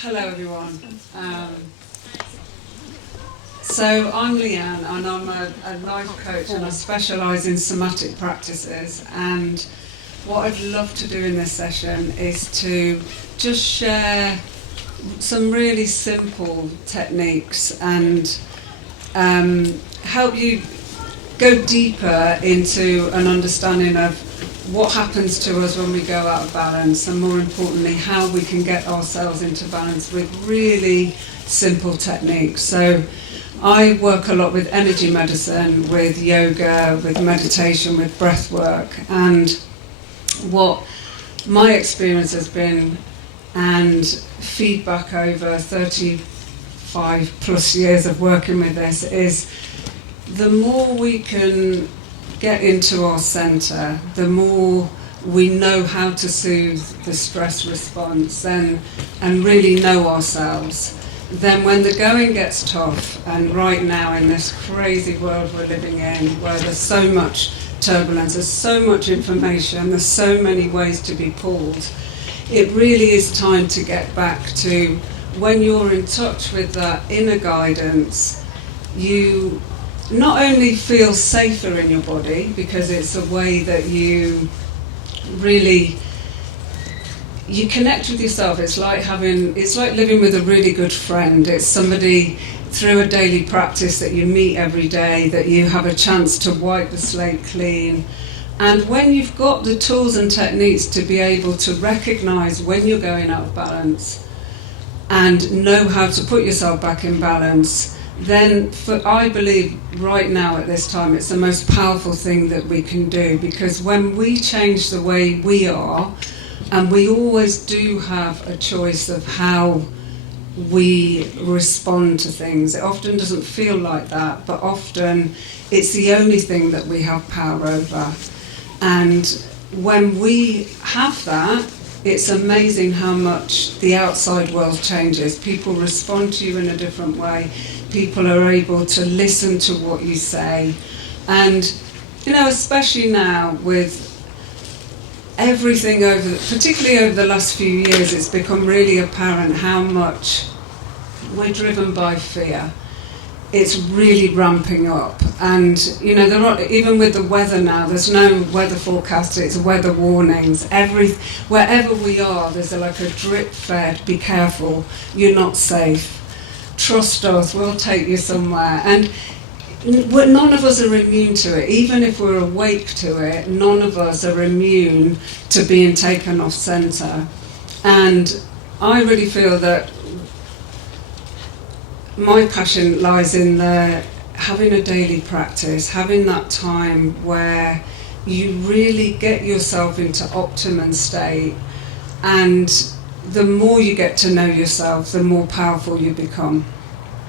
Hello everyone. So I'm Liane and I'm a life coach and I specialise in somatic practices, and what I'd love to do in this session is to just share some really simple techniques and help you go deeper into an understanding of what happens to us when we go out of balance, and more importantly how we can get ourselves into balance with really simple techniques. So I work a lot with energy medicine, with yoga, with meditation, with breath work, and what my experience has been, and feedback over 35 plus years of working with this, is the more we can get into our centre, the more we know how to soothe the stress response and really know ourselves. Then when the going gets tough, and right now in this crazy world we're living in, where there's so much turbulence, there's so much information, there's so many ways to be pulled, it really is time to get back to when you're in touch with that inner guidance. You not only feel safer in your body, because it's a way that you really, you connect with yourself. It's like living with a really good friend. It's somebody through a daily practice that you meet every day, that you have a chance to wipe the slate clean. And when you've got the tools and techniques to be able to recognise when you're going out of balance and know how to put yourself back in balance, then I believe right now at this time it's the most powerful thing that we can do, because when we change the way we are, and we always do have a choice of how we respond to things. It often doesn't feel like that, but often it's the only thing that we have power over. And when we have that, it's amazing how much the outside world changes. People respond to you in a different way. People are able to listen to what you say. And, you know, especially now with everything particularly over the last few years, it's become really apparent how much we're driven by fear. It's really ramping up. And, you know, even with the weather now, there's no weather forecast, it's weather warnings. Wherever we are, there's like a drip fed, be careful, you're not safe. Trust us, we'll take you somewhere. And none of us are immune to it. Even if we're awake to it, none of us are immune to being taken off centre. And I really feel that my passion lies in having a daily practice, having that time where you really get yourself into optimum state, and the more you get to know yourself, the more powerful you become.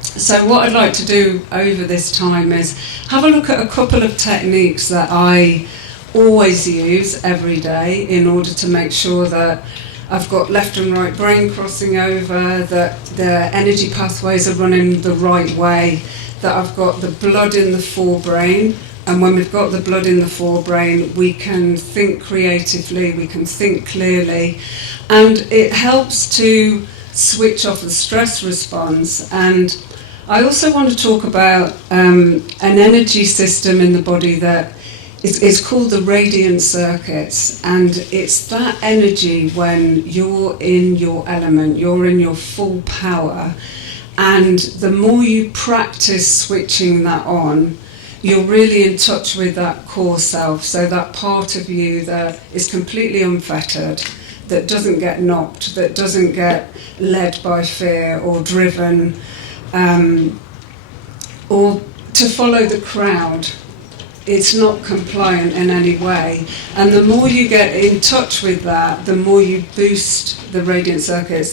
So what I'd like to do over this time is have a look at a couple of techniques that I always use every day in order to make sure that I've got left and right brain crossing over, that the energy pathways are running the right way, that I've got the blood in the forebrain. And when we've got the blood in the forebrain, we can think creatively, we can think clearly, and it helps to switch off the stress response. And I also want to talk about an energy system in the body that is called the radiant circuits, and it's that energy when you're in your element, you're in your full power, and the more you practice switching that on, you're really in touch with that core self, so that part of you that is completely unfettered, that doesn't get knocked, that doesn't get led by fear or driven or to follow the crowd. It's not compliant in any way. And the more you get in touch with that, the more you boost the radiant circuits.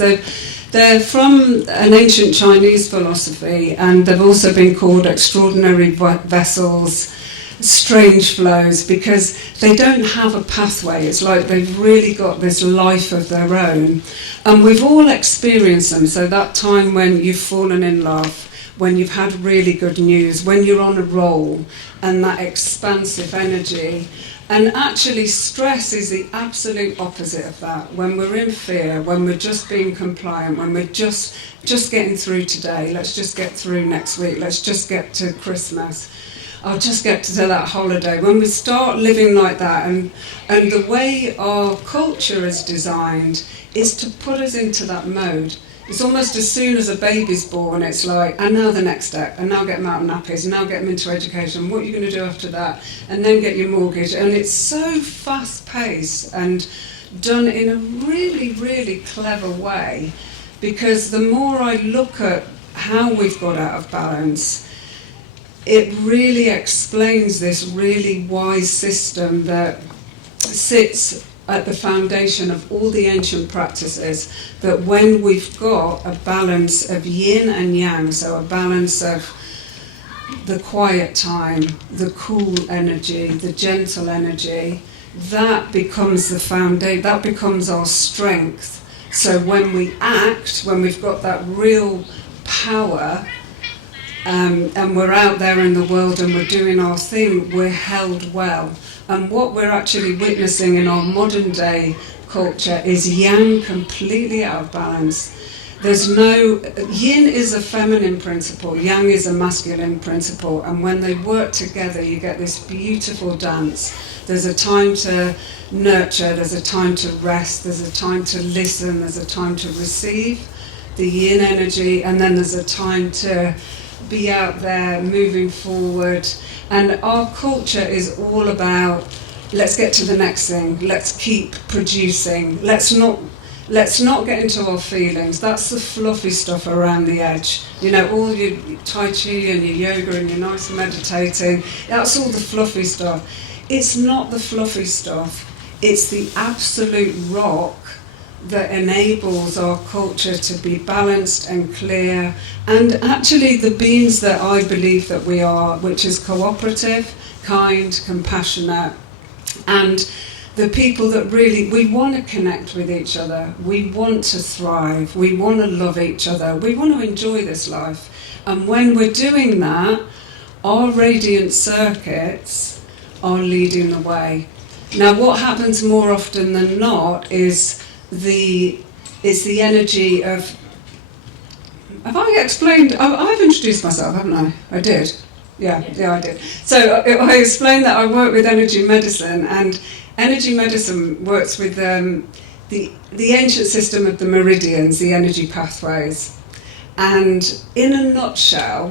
They're from an ancient Chinese philosophy, and they've also been called extraordinary vessels, strange flows, because they don't have a pathway. It's like they've really got this life of their own. And we've all experienced them. So that time when you've fallen in love, when you've had really good news, when you're on a roll, and that expansive energy. And actually stress is the absolute opposite of that. When we're in fear, when we're just being compliant, when we're just getting through today, let's just get through next week, let's just get to Christmas, I'll just get to that holiday. When we start living like that, and the way our culture is designed is to put us into that mode. It's almost as soon as a baby's born, it's like, and now the next step, and now get them out of nappies, and now get them into education, what are you going to do after that? And then get your mortgage. And it's so fast-paced and done in a really, really clever way, because the more I look at how we've got out of balance, it really explains this really wise system that sits at the foundation of all the ancient practices, that when we've got a balance of yin and yang, so a balance of the quiet time, the cool energy, the gentle energy, that becomes the foundation, that becomes our strength. So when we act, when we've got that real power, and we're out there in the world and we're doing our thing, we're held well. And what we're actually witnessing in our modern day culture is yang completely out of balance. There's no, yin is a feminine principle, yang is a masculine principle, and when they work together you get this beautiful dance. There's a time to nurture, there's a time to rest, there's a time to listen, there's a time to receive the yin energy, and then there's a time to be out there moving forward. And our culture is all about, let's get to the next thing, let's keep producing, let's not get into our feelings. That's the fluffy stuff around the edge. You know, all your Tai Chi and your yoga and your nice meditating, that's all the fluffy stuff. It's not the fluffy stuff, it's the absolute rock that enables our culture to be balanced and clear, and actually the beings that I believe that we are, which is cooperative, kind, compassionate, and the people that really, we want to connect with each other, we want to thrive, we want to love each other, we want to enjoy this life. And when we're doing that, our radiant circuits are leading the way. Now what happens more often than not is the energy of, have I explained, I've introduced myself, haven't I? I did. Yeah, I did. So I explained that I work with energy medicine, and energy medicine works with the ancient system of the meridians, the energy pathways. And in a nutshell,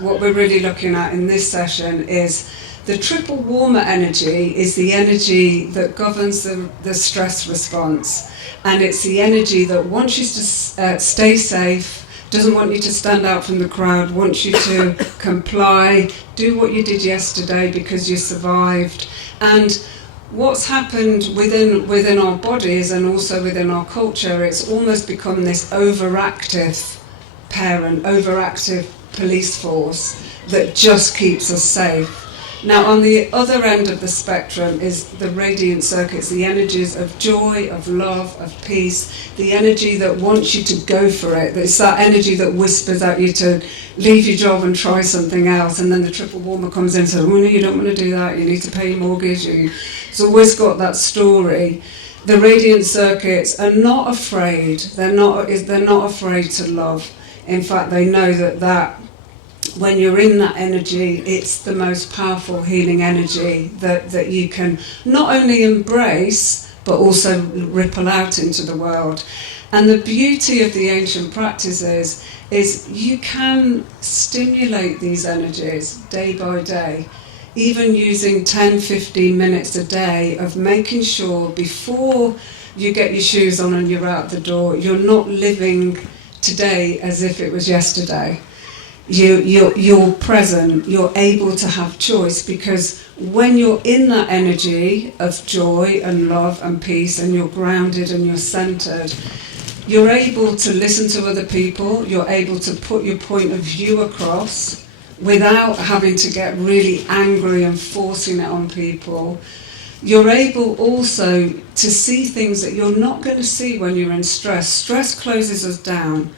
what we're really looking at in this session is the triple warmer energy is the energy that governs the stress response. And it's the energy that wants you to stay safe, doesn't want you to stand out from the crowd, wants you to comply, do what you did yesterday because you survived. And what's happened within our bodies and also within our culture, it's almost become this overactive parent, overactive police force that just keeps us safe. Now on the other end of the spectrum is the radiant circuits, the energies of joy, of love, of peace, the energy that wants you to go for it. It's that energy that whispers at you to leave your job and try something else, and then the triple warmer comes in and says, oh no, you don't want to do that, you need to pay your mortgage. It's always got that story. The radiant circuits are not afraid, they're not afraid to love. In fact, they know that when you're in that energy, it's the most powerful healing energy that you can not only embrace, but also ripple out into the world. And the beauty of the ancient practices is you can stimulate these energies day by day, even using 10-15 minutes a day of making sure before you get your shoes on and you're out the door, you're not living today as if it was yesterday. You're present, you're able to have choice, because when you're in that energy of joy and love and peace and you're grounded and you're centered, you're able to listen to other people, you're able to put your point of view across without having to get really angry and forcing it on people. You're able also to see things that you're not going to see when you're in stress. Stress closes us down.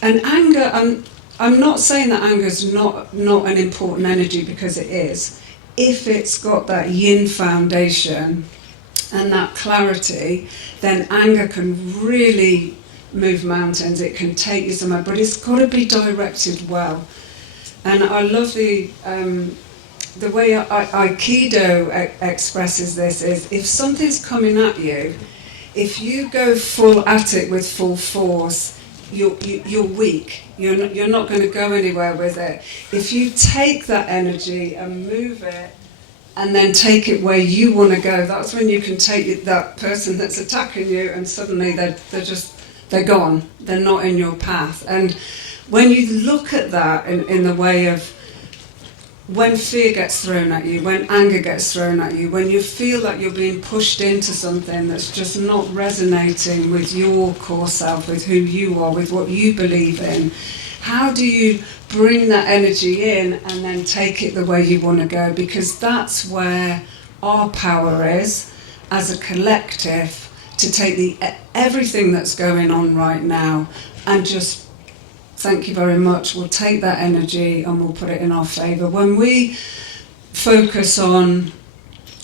And anger, I'm not saying that anger is not an important energy, because it is. If it's got that yin foundation and that clarity, then anger can really move mountains. It can take you somewhere, but it's got to be directed well. And I love the way Aikido expresses this is, if something's coming at you, if you go full at it with full force, you're weak. You're not going to go anywhere with it. If you take that energy and move it, and then take it where you want to go, that's when you can take that person that's attacking you, and suddenly they're gone. They're not in your path. And when you look at that in the way of when fear gets thrown at you, when anger gets thrown at you, when you feel like you're being pushed into something that's just not resonating with your core self, with who you are, with what you believe in, how do you bring that energy in and then take it the way you want to go? Because that's where our power is, as a collective, to take everything that's going on right now and just, thank you very much, we'll take that energy and we'll put it in our favour. When we focus on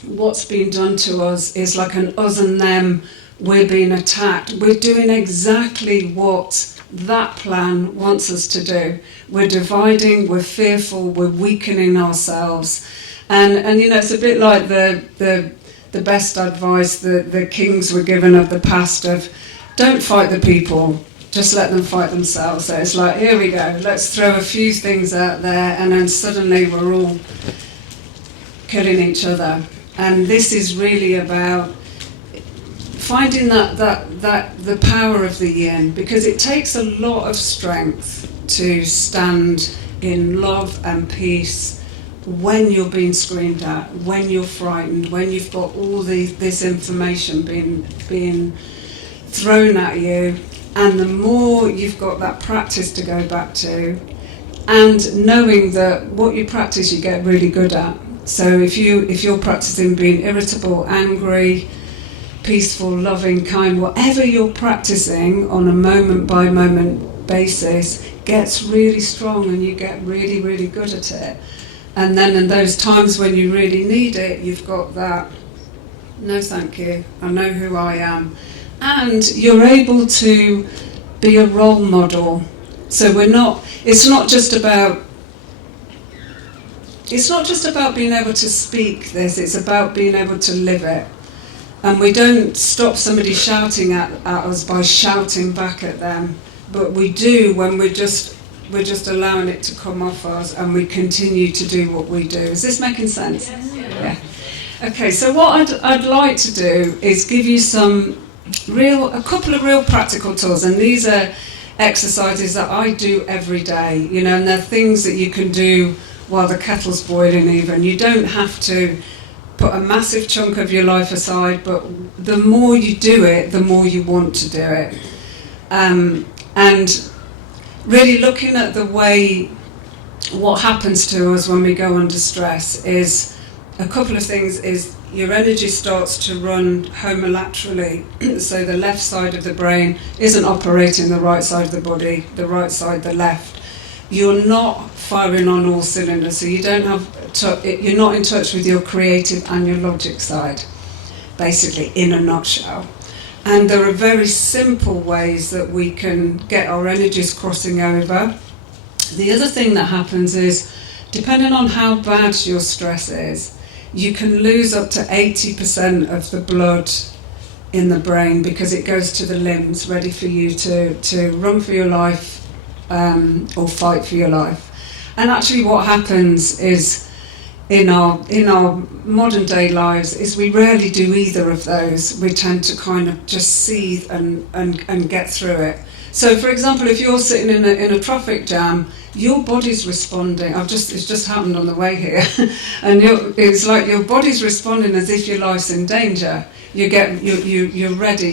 what's being done to us is like an us and them, we're being attacked, we're doing exactly what that plan wants us to do. We're dividing, we're fearful, we're weakening ourselves. And you know, it's a bit like the best advice the kings were given of the past of, don't fight the people, just let them fight themselves. So it's like, here we go, let's throw a few things out there, and then suddenly we're all killing each other. And this is really about finding the power of the yin, because it takes a lot of strength to stand in love and peace when you're being screamed at, when you're frightened, when you've got all this information being thrown at you. And the more you've got that practice to go back to, and knowing that what you practice you get really good at. So if you're practicing being irritable, angry, peaceful, loving, kind, whatever you're practicing on a moment by moment basis gets really strong, and you get really, really good at it. And then in those times when you really need it, you've got that, no thank you, I know who I am. And you're able to be a role model. So it's not just about being able to speak this, it's about being able to live it. And we don't stop somebody shouting at us by shouting back at them, but we do when we're just allowing it to come off us, and we continue to do what we do. Is this making sense? Yes. Yeah. Okay, so what I'd like to do is give you a couple of real practical tools, and these are exercises that I do every day, you know, and they're things that you can do while the kettle's boiling even. You don't have to put a massive chunk of your life aside, but the more you do it, the more you want to do it. And really looking at the way what happens to us when we go under stress is a couple of things. Is your energy starts to run homolaterally, so the left side of the brain isn't operating the right side of the body, the right side the left. You're not firing on all cylinders, so you don't have you're not in touch with your creative and your logic side, basically, in a nutshell. And there are very simple ways that we can get our energies crossing over. The other thing that happens is, depending on how bad your stress is, you can lose up to 80% of the blood in the brain, because it goes to the limbs, ready for you to run for your life or fight for your life. And actually what happens is, in our modern day lives, is we rarely do either of those. We tend to kind of just seethe and get through it. So for example, if you're sitting in a traffic jam, your body's responding. It's just happened on the way here, and it's like your body's responding as if your life's in danger. You're ready.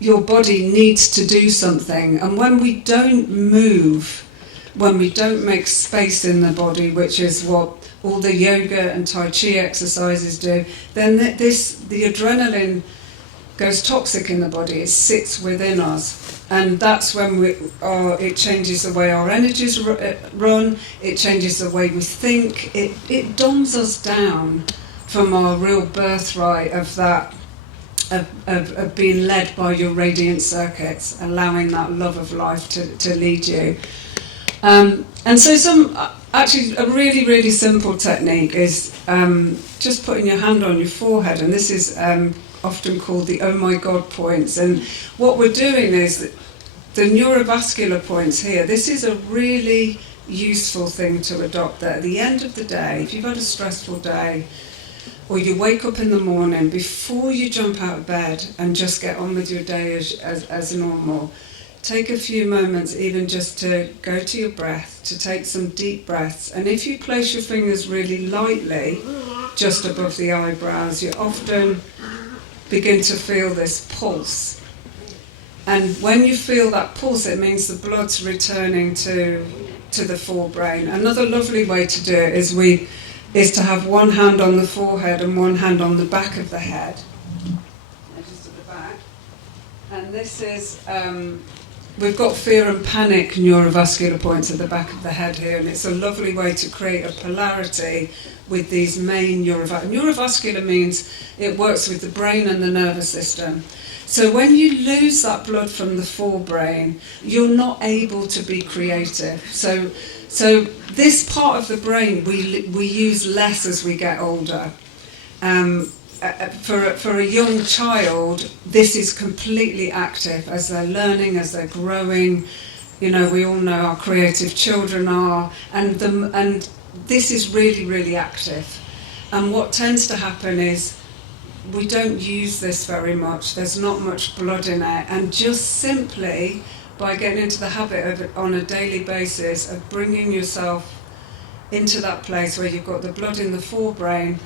Your body needs to do something, and when we don't move, when we don't make space in the body, which is what all the yoga and Tai Chi exercises do, then the adrenaline goes toxic in the body. It sits within us. And that's when it changes the way our energies run, it changes the way we think, it dumbs us down from our real birthright of that, of being led by your radiant circuits, allowing that love of life to lead you. And so actually a really, really simple technique is just putting your hand on your forehead, and this is often called the oh my god points. And what we're doing is the neurovascular points here, this is a really useful thing to adopt, that at the end of the day, if you've had a stressful day, or you wake up in the morning, before you jump out of bed and just get on with your day as normal, take a few moments even just to go to your breath, to take some deep breaths. And if you place your fingers really lightly just above the eyebrows, you often begin to feel this pulse. And when you feel that pulse, it means the blood's returning to the forebrain. Another lovely way to do it is to have one hand on the forehead and one hand on the back of the head. Just at the back. And this is, we've got fear and panic neurovascular points at the back of the head here, and it's a lovely way to create a polarity with these main neurovascular means it works with the brain and the nervous system. So when you lose that blood from the forebrain, you're not able to be creative. So this part of the brain we use less as we get older. For a young child, this is completely active as they're learning, as they're growing. You know, we all know our creative children are, and this is really, really active. And what tends to happen is we don't use this very much. There's not much blood in it, and just simply by getting into the habit of it on a daily basis of bringing yourself into that place where you've got the blood in the forebrain,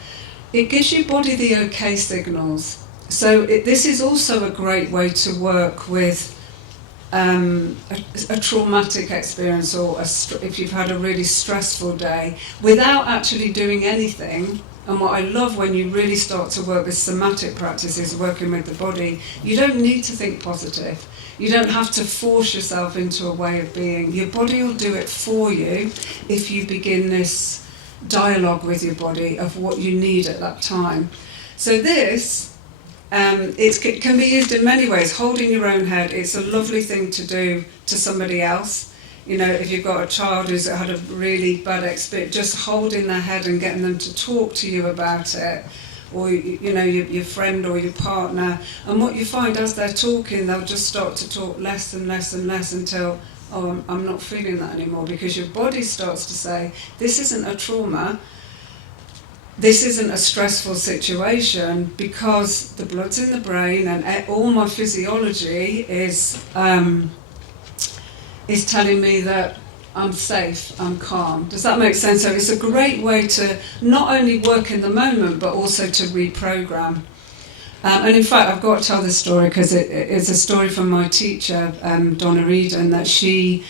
it gives your body the okay signals. So this is also a great way to work with a traumatic experience, or if you've had a really stressful day, without actually doing anything. And what I love when you really start to work with somatic practices, working with the body, you don't need to think positive. You don't have to force yourself into a way of being. Your body will do it for you if you begin this dialogue with your body of what you need at that time. So this, it can be used in many ways. Holding your own head, it's a lovely thing to do to somebody else. You know, if you've got a child who's had a really bad experience, just holding their head and getting them to talk to you about it, or you know, your friend or your partner. And what you find as they're talking, they'll just start to talk less and less and less until, oh, I'm not feeling that anymore, because your body starts to say, this isn't a trauma, this isn't a stressful situation, because the blood's in the brain and all my physiology is telling me that I'm safe, I'm calm. Does that make sense? So it's a great way to not only work in the moment, but also to reprogram. And in fact, I've got to tell this story because it's a story from my teacher, Donna Eden, that she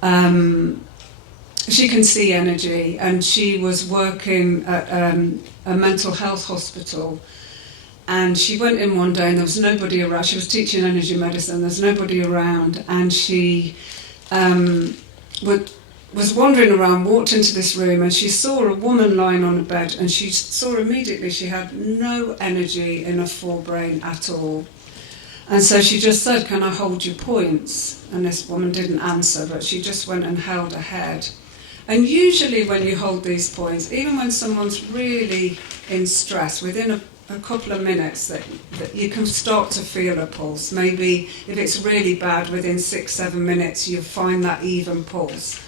can see energy, and she was working at a mental health hospital. And she went in one day and there was nobody around. She was teaching energy medicine, there's nobody around, and she was wandering around, walked into this room, and she saw a woman lying on a bed, and she saw immediately she had no energy in her forebrain at all. And so she just said, can I hold your points? And this woman didn't answer, but she just went and held her head. And usually when you hold these points, even when someone's really in stress, within a couple of minutes that you can start to feel a pulse. Maybe if it's really bad, within 6-7 minutes you'll find that even pulse.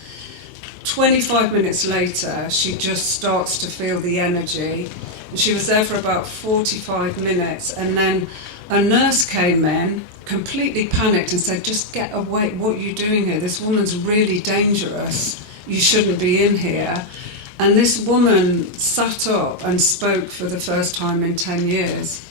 25 minutes later, she just starts to feel the energy. She was there for about 45 minutes, and then a nurse came in, completely panicked, and said, just get away, what are you doing here? This woman's really dangerous. You shouldn't be in here. And this woman sat up and spoke for the first time in 10 years.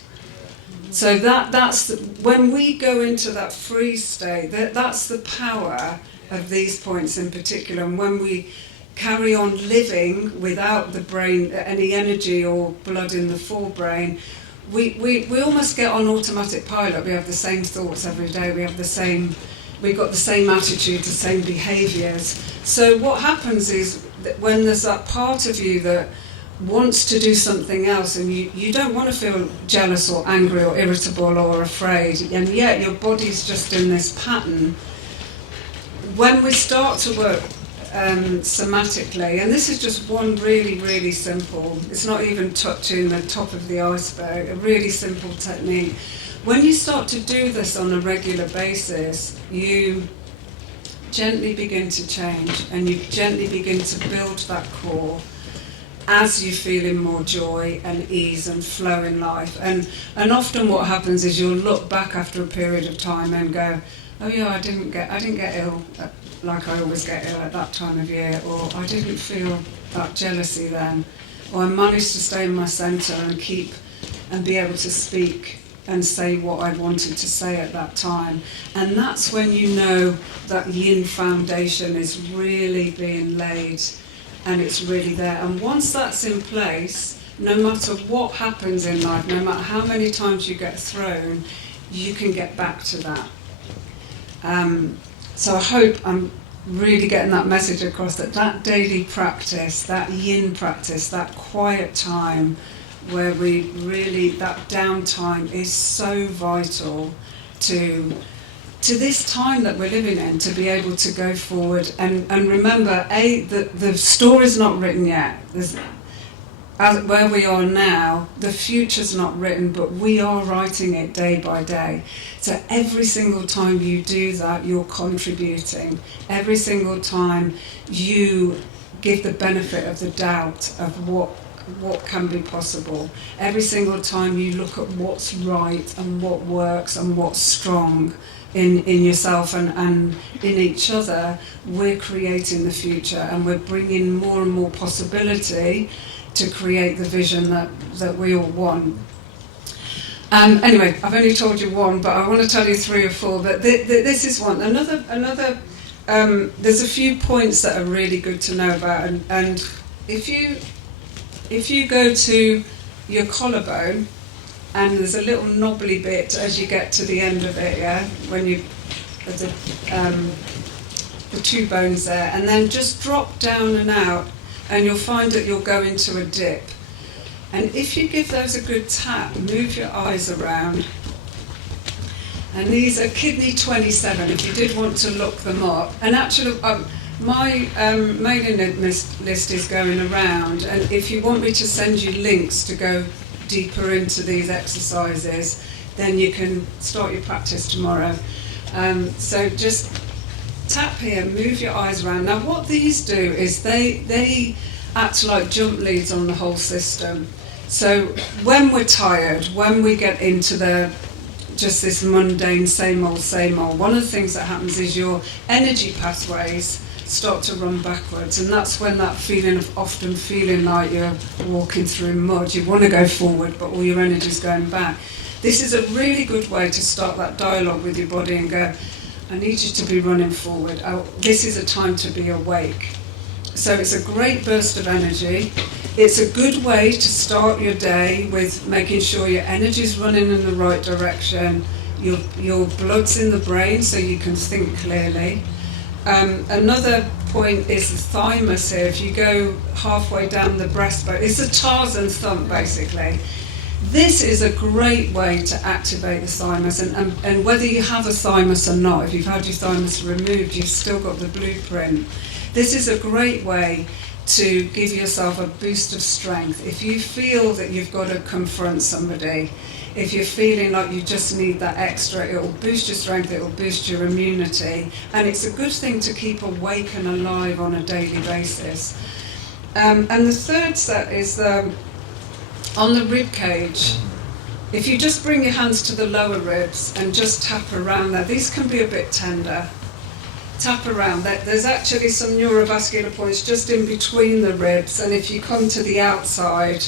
So that's when we go into that freeze state, that's the power of these points in particular. And when we carry on living without the brain, any energy or blood in the forebrain, we almost get on automatic pilot. We have the same thoughts every day. We have the same we've got the same attitude, the same behaviours. So what happens is that when there's that part of you that wants to do something else, and you don't want to feel jealous or angry or irritable or afraid, and yet your body's just in this pattern. When we start to work somatically, and this is just one really, really simple, it's not even touching the top of the iceberg, a really simple technique. When you start to do this on a regular basis, you gently begin to change, and you gently begin to build that core as you feel in more joy and ease and flow in life. And often what happens is you'll look back after a period of time and go, oh yeah, I didn't get ill like I always get ill at that time of year, or I didn't feel that jealousy then, or I managed to stay in my centre and keep and be able to speak and say what I wanted to say at that time. And that's when you know that yin foundation is really being laid, and it's really there. And once that's in place, no matter what happens in life, no matter how many times you get thrown, you can get back to that. So I hope I'm really getting that message across, that daily practice, that yin practice, that quiet time where we really, that downtime is so vital to this time that we're living in, to be able to go forward and remember, the story's not written yet. Where we are now, the future's not written, but we are writing it day by day. So every single time you do that, you're contributing. Every single time you give the benefit of the doubt of what can be possible. Every single time you look at what's right and what works and what's strong in yourself and in each other, we're creating the future, and we're bringing more and more possibility to create the vision that we all want. Anyway, I've only told you one, but I want to tell you 3 or 4. But this is one. Another. There's a few points that are really good to know about, and if you go to your collarbone, and there's a little knobbly bit as you get to the end of it, yeah, when you the 2 bones there, and then just drop down and out, and you'll find that you'll go into a dip. And if you give those a good tap, move your eyes around. And these are kidney 27, if you did want to look them up. And actually, my mailing list is going around, and if you want me to send you links to go deeper into these exercises, then you can start your practice tomorrow. So just tap here, move your eyes around. Now what these do is they act like jump leads on the whole system. So when we're tired, when we get into just this mundane same old, one of the things that happens is your energy pathways start to run backwards, and that's when that feeling of often feeling like you're walking through mud. You want to go forward, but all your energy's going back. This is a really good way to start that dialogue with your body and go, I need you to be running forward. This is a time to be awake. So it's a great burst of energy. It's a good way to start your day with making sure your energy's running in the right direction, your blood's in the brain so you can think clearly. Another point is the thymus here. If you go halfway down the breastbone, it's a Tarzan thump basically. This is a great way to activate the thymus, and whether you have a thymus or not, if you've had your thymus removed, you've still got the blueprint. This is a great way to give yourself a boost of strength. If you feel that you've got to confront somebody, if you're feeling like you just need that extra, it will boost your strength, it will boost your immunity, and it's a good thing to keep awake and alive on a daily basis. And the third set is on the rib cage. If you just bring your hands to the lower ribs and just tap around there, these can be a bit tender. Tap around that. There's actually some neurovascular points just in between the ribs, and if you come to the outside,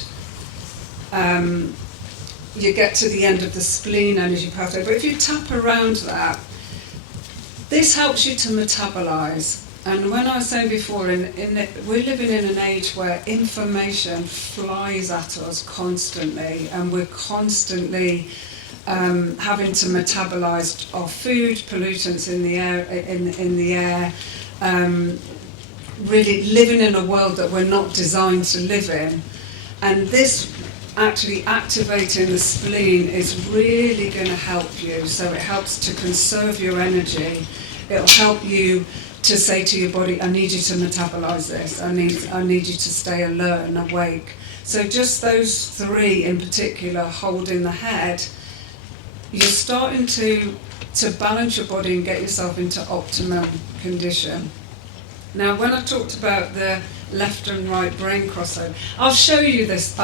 you get to the end of the spleen energy pathway. But if you tap around that, this helps you to metabolize. And when I was saying before, we're living in an age where information flies at us constantly, and we're constantly having to metabolize our food, pollutants in the air, really living in a world that we're not designed to live in. And this actually activating the spleen is really going to help you. So it helps to conserve your energy. It'll help you to say to your body, I need you to metabolize this. I need you to stay alert and awake. So just those three in particular, holding the head, you're starting to balance your body and get yourself into optimum condition. Now, when I talked about the left and right brain crossover, I'll show you this.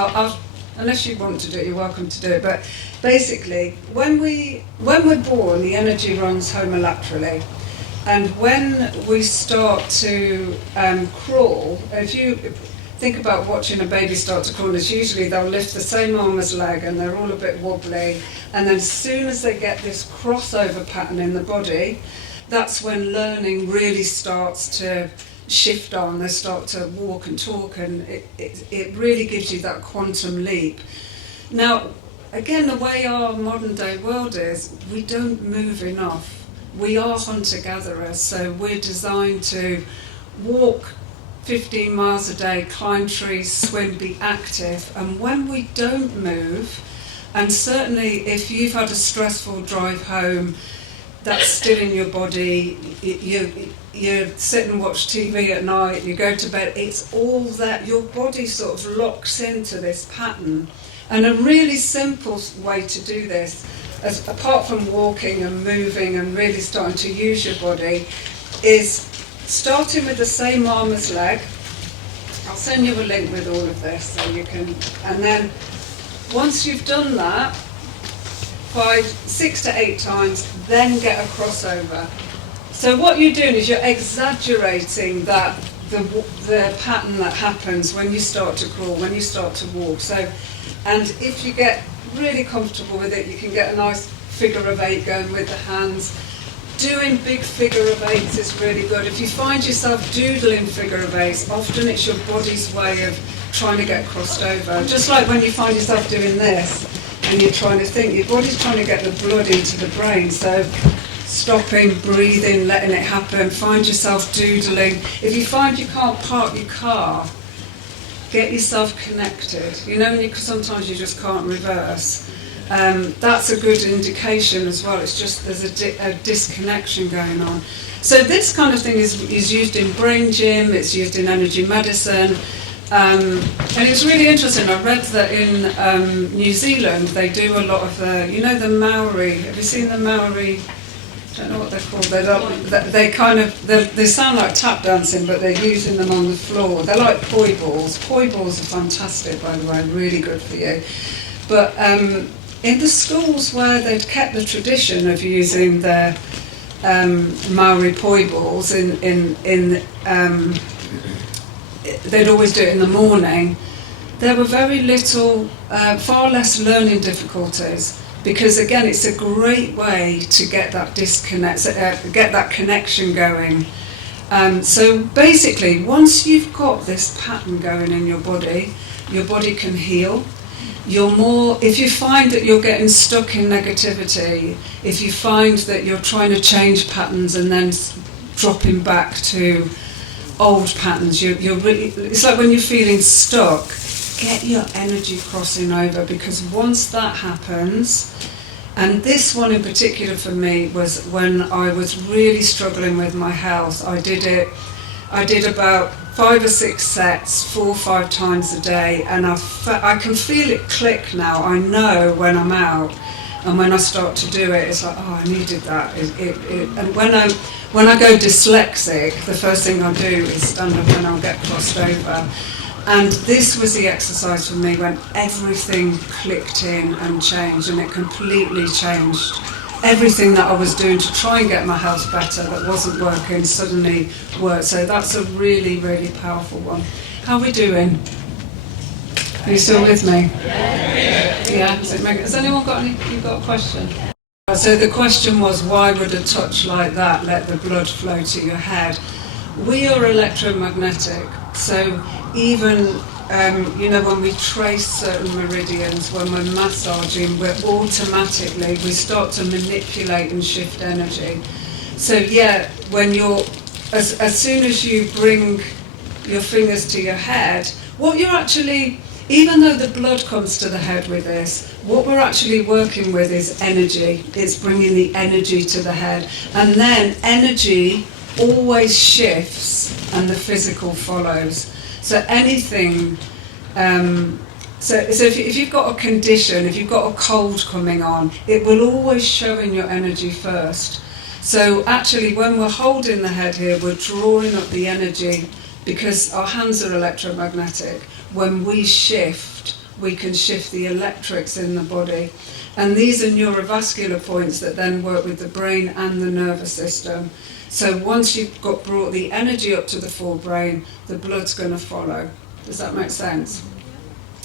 Unless you want to do it, you're welcome to do it. But basically, when we're born, the energy runs homolaterally. And when we start to crawl, if you think about watching a baby start to crawl, it's usually they'll lift the same arm as leg and they're all a bit wobbly. And then as soon as they get this crossover pattern in the body, that's when learning really starts to shift on. They start to walk and talk, and it really gives you that quantum leap. Now, again, the way our modern day world is, we don't move enough. We are hunter-gatherers, so we're designed to walk 15 miles a day, climb trees, swim, be active. And when we don't move, and certainly if you've had a stressful drive home, that's still in your body, you sit and watch TV at night, you go to bed, it's all that, your body sort of locks into this pattern. And a really simple way to do this, apart from walking and moving and really starting to use your body, is starting with the same arm as leg. I'll send you a link with all of this so you can, and then once you've done that, 6 to 8 times, then get a crossover. So what you're doing is you're exaggerating that the pattern that happens when you start to crawl, when you start to walk. So, and if you get really comfortable with it, you can get a nice figure of 8 going with the hands. Doing big figure of 8s is really good. If you find yourself doodling figure of 8s, often it's your body's way of trying to get crossed over. Just like when you find yourself doing this and you're trying to think, your body's trying to get the blood into the brain. So stopping, breathing, letting it happen, find yourself doodling. If you find you can't park your car, get yourself connected. You know, sometimes you just can't reverse. That's a good indication as well. It's just there's a disconnection going on. So this kind of thing is used in brain gym, it's used in energy medicine. And it's really interesting. I read that in New Zealand they do a lot of the Maori. Have you seen the Maori? I don't know what they're called. They sound like tap dancing, but they're using them on the floor. They're like poi balls. Poi balls are fantastic, by the way, really good for you. But in the schools where they'd kept the tradition of using their Maori poi balls, they'd always do it in the morning. There were very little, far less learning difficulties. Because again, it's a great way to get that get that connection going. So basically, once you've got this pattern going in your body can heal. If you find that you're getting stuck in negativity, if you find that you're trying to change patterns and then dropping back to old patterns, it's like when you're feeling stuck, get your energy crossing over, because once that happens, and this one in particular for me was when I was really struggling with my health. I did about 5 or 6 sets, 4 or 5 times a day, and I can feel it click now. I know when I'm out, and when I start to do it, it's like, oh, I needed that. And when I go dyslexic, the first thing I do is stand up and I'll get crossed over. And this was the exercise for me when everything clicked in and changed, and it completely changed. Everything that I was doing to try and get my health better that wasn't working suddenly worked. So that's a really, really powerful one. How are we doing? Are you still with me? Yeah. Has anyone got you've got a question? So the question was, why would a touch like that let the blood flow to your head? We are electromagnetic, so even when we trace certain meridians, when we're massaging, we start to manipulate and shift energy. So yeah, when as soon as you bring your fingers to your head, what you're actually, even though the blood comes to the head with this, what we're actually working with is energy. It's bringing the energy to the head. And then energy always shifts and the physical follows. So anything, so if you've got a condition, if you've got a cold coming on, it will always show in your energy first. So actually when we're holding the head here, we're drawing up the energy because our hands are electromagnetic. When we shift, we can shift the electrics in the body. And these are neurovascular points that then work with the brain and the nervous system. So once you've brought the energy up to the forebrain, the blood's going to follow. Does that make sense?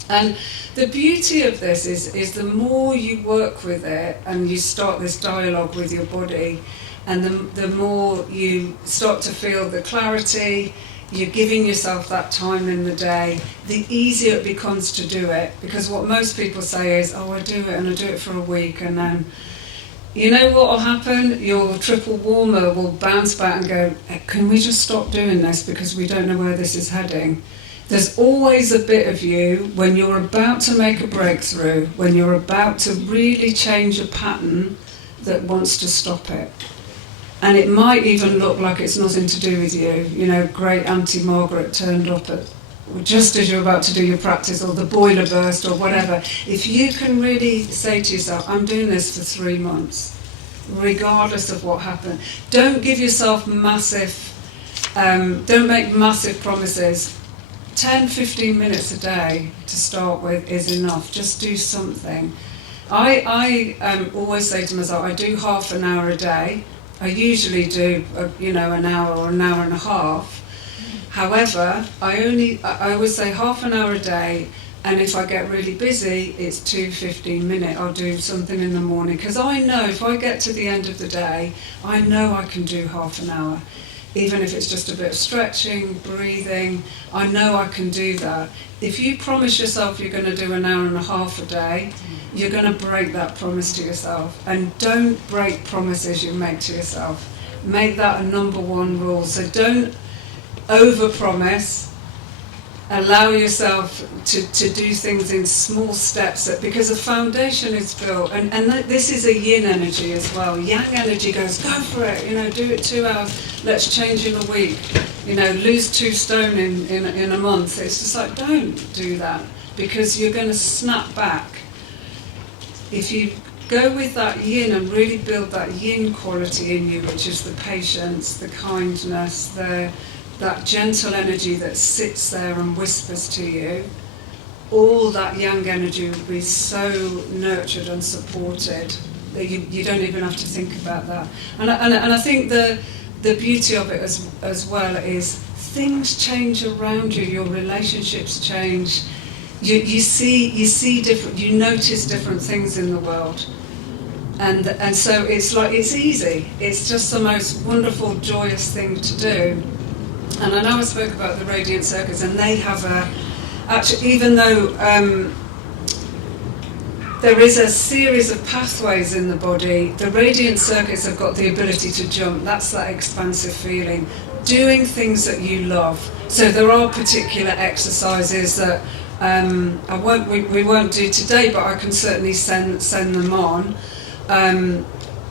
And the beauty of this is the more you work with it and you start this dialogue with your body, and the more you start to feel the clarity, you're giving yourself that time in the day, the easier it becomes to do it. Because what most people say is, oh, I do it and I do it for a week, and then, you know what will happen? Your triple warmer will bounce back and go, can we just stop doing this because we don't know where this is heading? There's always a bit of you, when you're about to make a breakthrough, when you're about to really change a pattern, that wants to stop it. And it might even look like it's nothing to do with you. You know, great Auntie Margaret turned up just as you're about to do your practice, or the boiler burst, or whatever. If you can really say to yourself, I'm doing this for 3 months, regardless of what happened. Don't give yourself don't make massive promises. 10, 15 minutes a day to start with is enough. Just do something. I always say to myself, I do half an hour a day. I usually do, an hour or an hour and a half. However, I always say half an hour a day, and if I get really busy, it's 2 15-minute. I'll do something in the morning, because I know if I get to the end of the day, I know I can do half an hour. Even if it's just a bit of stretching, breathing, I know I can do that. If you promise yourself you're going to do an hour and a half a day, you're going to break that promise to yourself. And don't break promises you make to yourself. Make that a number one rule. So don't over-promise. Allow yourself to do things in small steps, because the foundation is built. And this is a yin energy as well. Yang energy goes, go for it, do it 2 hours. Let's change in a week. Lose 2 stone in a month. It's just like, don't do that, because you're going to snap back. If you go with that yin and really build that yin quality in you, which is the patience, the kindness, that gentle energy that sits there and whispers to you, all that yang energy will be so nurtured and supported that you don't even have to think about that. And I think the beauty of it as well is things change around you, your relationships change. You see different, you notice different things in the world. And so it's easy. It's just the most wonderful, joyous thing to do. And I know I spoke about the radiant circuits, and they have actually, even though there is a series of pathways in the body, the radiant circuits have got the ability to jump. That's that expansive feeling. Doing things that you love. So there are particular exercises that we won't do today, but I can certainly send them on.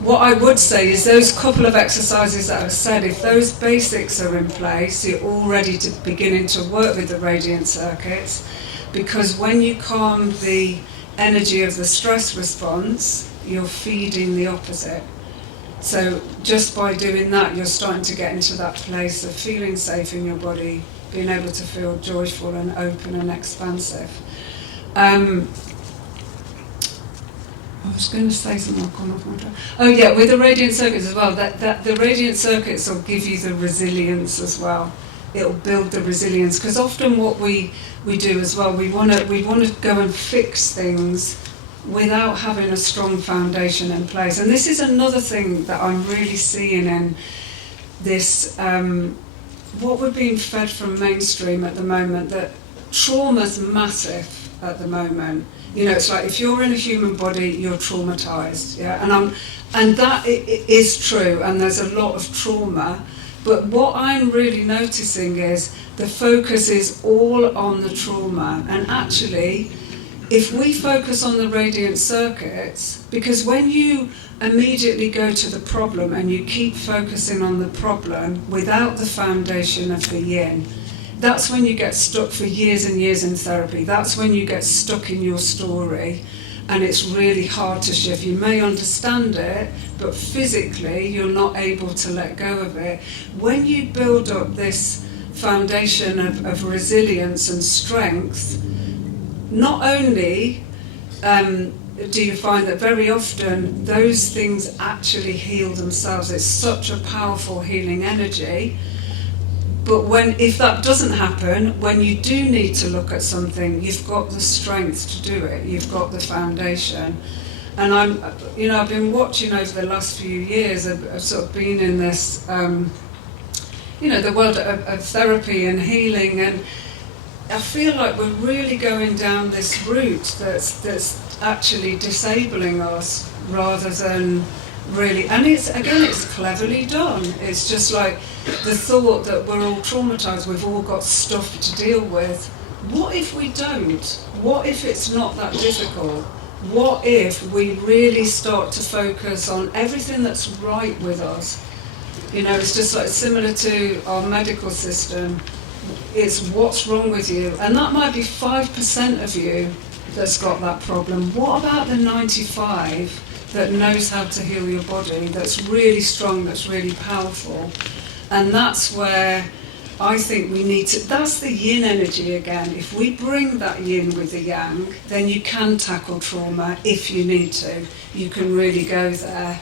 What I would say is those couple of exercises that I've said, if those basics are in place, you're all ready to beginning to work with the radiant circuits, because when you calm the energy of the stress response, you're feeding the opposite. So just by doing that, you're starting to get into that place of feeling safe in your body, being able to feel joyful and open and expansive. I was going to say something, I'll come off my track. Oh yeah, with the radiant circuits as well, that the radiant circuits will give you the resilience as well. It'll build the resilience, because often what we do as well, we want to go and fix things without having a strong foundation in place. And this is another thing that I'm really seeing in this, what we're being fed from mainstream at the moment, that trauma's massive at the moment. You know, it's like if you're in a human body, you're traumatized. Yeah, and that is true, and there's a lot of trauma. But what I'm really noticing is the focus is all on the trauma. And actually, if we focus on the radiant circuits, because when you immediately go to the problem and you keep focusing on the problem without the foundation of the yin, that's when you get stuck for years and years in therapy. That's when you get stuck in your story, and it's really hard to shift. You may understand it, but physically you're not able to let go of it. When you build up this foundation of resilience and strength, not only do you find that very often those things actually heal themselves. It's such a powerful healing energy. But if that doesn't happen, when you do need to look at something, you've got the strength to do it. You've got the foundation. And I've been watching over the last few years. I've sort of been in this, the world of therapy and healing, and I feel like we're really going down this route that's actually disabling us rather than really, and it's cleverly done. It's just like the thought that we're all traumatized, we've all got stuff to deal with. What if we don't? What if it's not that difficult? What if we really start to focus on everything that's right with us? You know, it's just like similar to our medical system. It's what's wrong with you, and that might be 5% of you that's got that problem. What about the 95 that knows how to heal your body, that's really strong, that's really powerful? And that's where I think we need to, that's the yin energy again. If we bring that yin with the yang, then you can tackle trauma if you need to. You can really go there.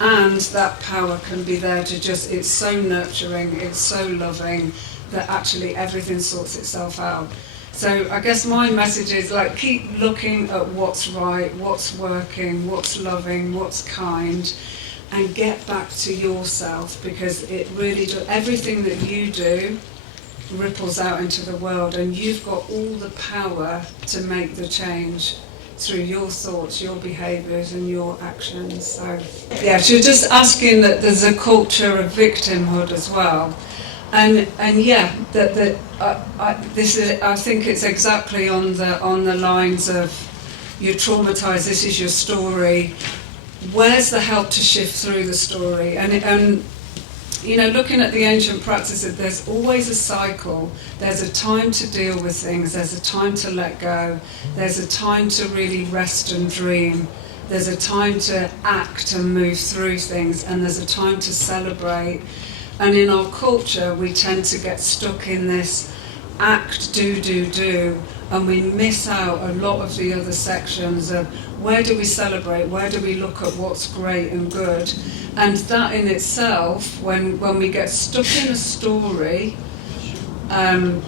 And that power can be there to just, it's so nurturing, it's so loving, that actually everything sorts itself out. So I guess my message is like, keep looking at what's right, what's working, what's loving, what's kind, and get back to yourself, because it really does. Everything that you do ripples out into the world, and you've got all the power to make the change through your thoughts, your behaviours and your actions. So yeah, she was just asking that there's a culture of victimhood as well. And yeah, I think it's exactly on the lines of, you're traumatized, this is your story. Where's the help to shift through the story? And you know, looking at the ancient practices, there's always a cycle. There's a time to deal with things. There's a time to let go. There's a time to really rest and dream. There's a time to act and move through things. And there's a time to celebrate. And in our culture, we tend to get stuck in this act, do, and we miss out a lot of the other sections of where do we celebrate, where do we look at what's great and good. And that in itself, when we get stuck in a story,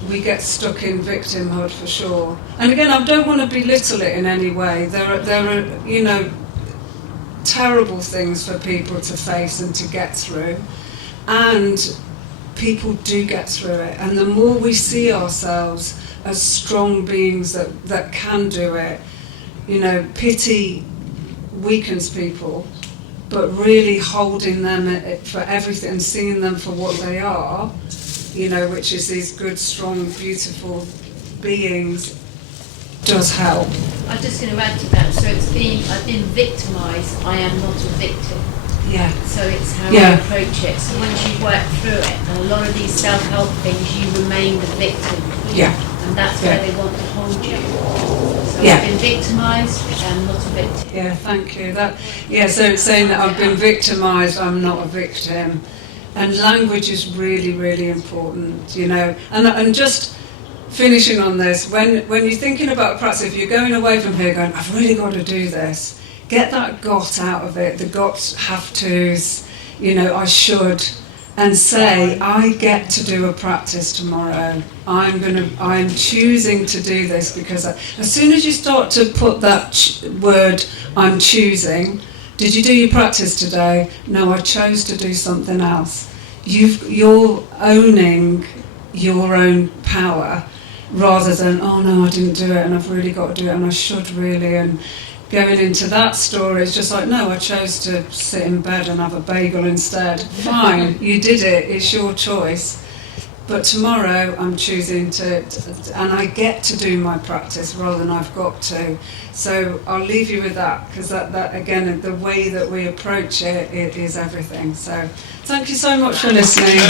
we get stuck in victimhood for sure. And again, I don't want to belittle it in any way. There are you know, terrible things for people to face and to get through. And people do get through it. And the more we see ourselves as strong beings that can do it, you know, pity weakens people, but really holding them for everything and seeing them for what they are, you know, which is these good, strong, beautiful beings, does help. I'm just going to add to that. So I've been victimised, I am not a victim. Yeah. So it's how I approach it. So once you work through it, and a lot of these self-help things, you remain the victim. Yeah. And that's where they want to hold you. So Yeah. I've been victimised, I'm not a victim. Yeah, thank you. So it's saying that I've been victimised, I'm not a victim. And language is really, really important, you know. And just finishing on this, when you're thinking about practice, if you're going away from here going, I've really got to do this, get that got out of it, the got, have tos, you know, I should, and say, I get to do a practice tomorrow. I'm choosing to do this, because as soon as you start to put that word, I'm choosing, did you do your practice today? No, I chose to do something else. You're owning your own power. rather than, oh no, I didn't do it and I've really got to do it and I should really, and going into that story is just like, no, I chose to sit in bed and have a bagel instead. Fine, you did it, it's your choice. But tomorrow I'm choosing to, and I get to do my practice rather than I've got to. So I'll leave you with that, because that again, the way that we approach it is everything. So thank you so much for listening.